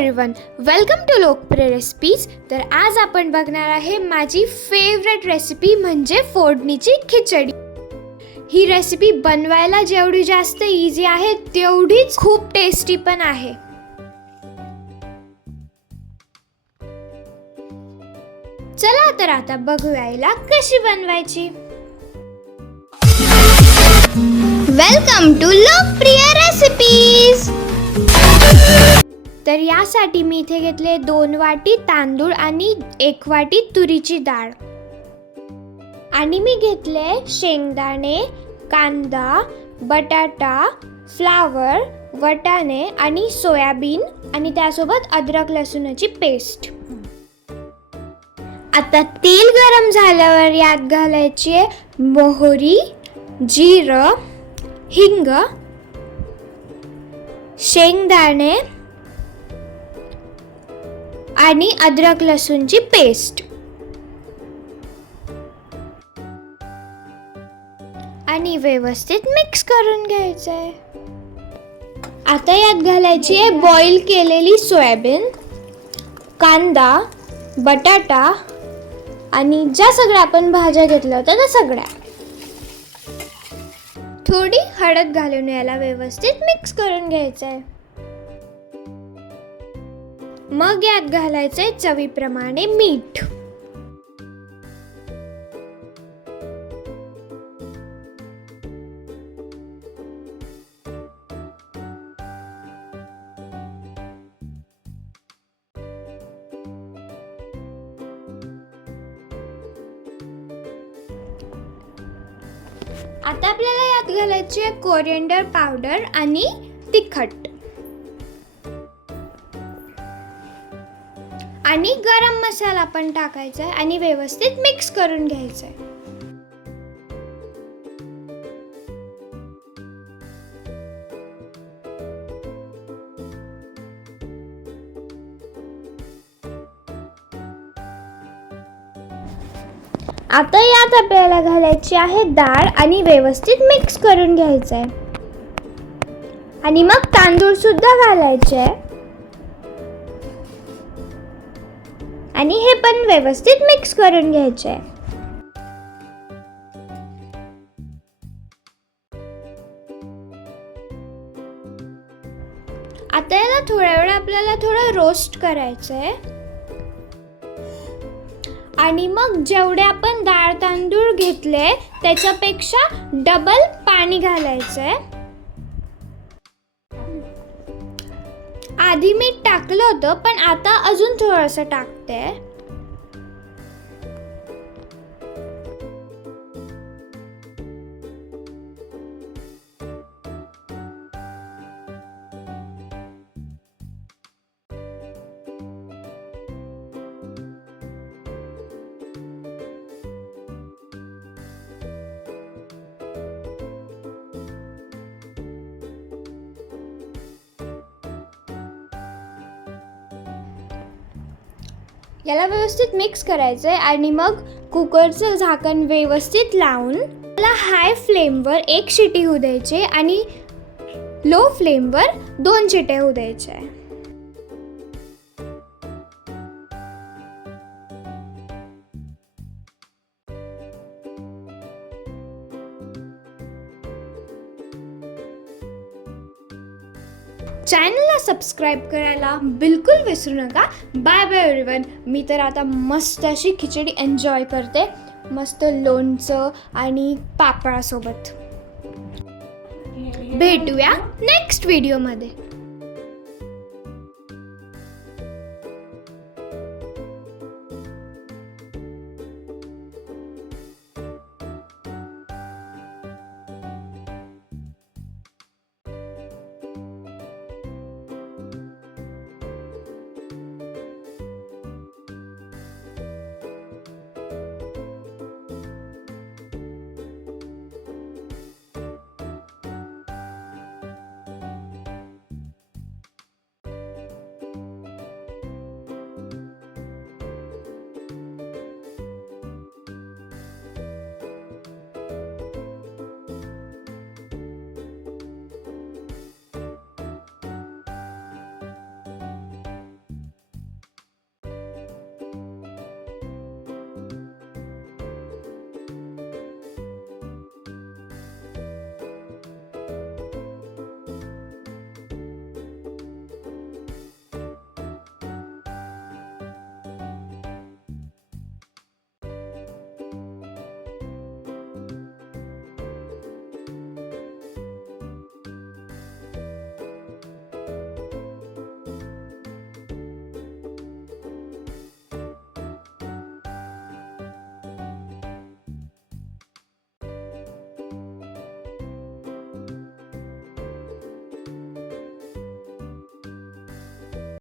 Everyone, welcome to लोकप्रिय recipes. तर आज आपण बघणार आहे माझी फेवरेट रेसिपी म्हणजे फोडणीची खिचडी। ही रेसिपी बनवायला जेवढी जास्त इझी आहे तेवढीच खूप टेस्टी पण आहे। चला तर आता बघूया कशी बनवायची। वेलकम टू लोकप्रिय रेसिपीज। तर यासाठी मी इथे घेतले 2 वाटी तांदूळ आणि 1 वाटी तुरीची डाळ। आणि मी घेतले शेंगदाणे, कांदा, बटाटा, फ्लावर, वटाणे आणि सोयाबीन आणि त्यासोबत अद्रक लसूणाची पेस्ट। आता तेल गरम झाल्यावर यात घालायची आहे मोहरी, जिरं, हिंग, शेंगदाणे आणि अद्रक लसूणची पेस्ट आणि व्यवस्थित मिक्स करून घ्यायचं आहे। आता यात घालायची आहे बॉईल केलेली सोयाबीन, कांदा, बटाटा आणि ज्या सगळ्या आपण भाज्या घेतल्या होत्या त्या सगळ्या। थोडी हळद घालून याला व्यवस्थित मिक्स करून घ्यायचं आहे। मग यात घालायचे चवीप्रमाणे मीठ। आता आपल्याला यात घालायची आहे कोरिएंडर पावडर आणि तिखट आणि गरम मसाला पण टाकायचा आहे आणि व्यवस्थित मिक्स करून घ्यायचं आहे। आता यात आपल्याला घालायची आहे डाळ आणि व्यवस्थित मिक्स करून घ्यायचं आहे। आणि मग तांदूळ सुद्धा घालायचे आहे आणि हे पण व्यवस्थित मिक्स करून घ्यायचे आहे। आता याला थोड्या वेळ आपल्याला थोडं रोस्ट करायचं आहे आणि मग जेवढे आपण डाळ तांदूळ घेतले त्याच्यापेक्षा डबल पाणी घालायचं आहे। आधी मीठ टाकलं होतं पण आता अजून थोडंसं टाकते। याला व्यवस्थित मिक्स करायचं आहे आणि मग कुकरचं झाकण व्यवस्थित लावून याला हाय फ्लेमवर 1 शिटी होऊ द्यायची आणि लो फ्लेमवर 2 शिट्या होऊ द्यायच्या। चॅनलला सबस्क्राईब करायला बिलकुल विसरू नका। Bye bye everyone. मी तर आता मस्त अशी खिचडी एन्जॉय करते, मस्त लोणचं आणि पापडासोबत। भेटूया नेक्स्ट व्हिडिओमध्ये।